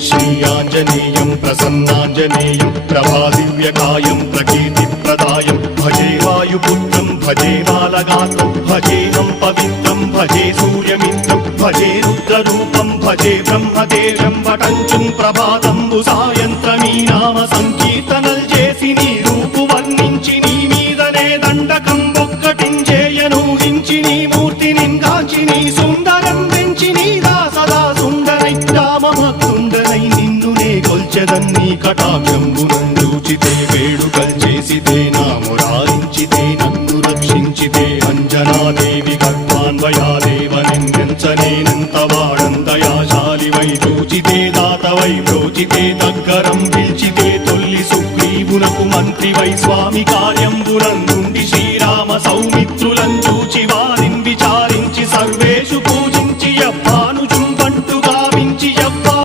श्रीयाञ्जनेयं प्रसन्नाञ्जनेयं प्रभादिव्यकायं प्रकीर्तिप्रदायं भजे वायुपुत्रं भजे बालगात्रं भजेऽहं पवित्रं भजे सूर्यमित्रं भजे रुद्ररूपं भजे ब्रह्मदेवं वटञ्चुं ప్రభాతంబు సాయంత్రమీ నామ సంకీర్తనల్ చేసి నీ రూపు వర్ణించి నీ మీదనే దండకం ఒక్కటించేయనూహించి నీ మూర్తి నింగాంచి నీ సుందరం పెంచి నీ దాసదా సుందరై రామభక్తుండనై నిన్నునే కొల్చెదన్నీ కటాక్షంబునందూచితే వేడుకల్ చేసితే నా మురారించితే నన్ను రక్షించితే అంజనాదేవి గర్భాన్వయాదేవ నిన్నెంచనేనంత వాడంతయాశాలివై చూచితే దాతవై బ్రోచితే దగ్గరం పిలిచితే తొల్లి సుగ్రీవునకు మంత్రివై స్వామి కార్యంబునందుండి శ్రీరామ సౌమిత్రులను చూచి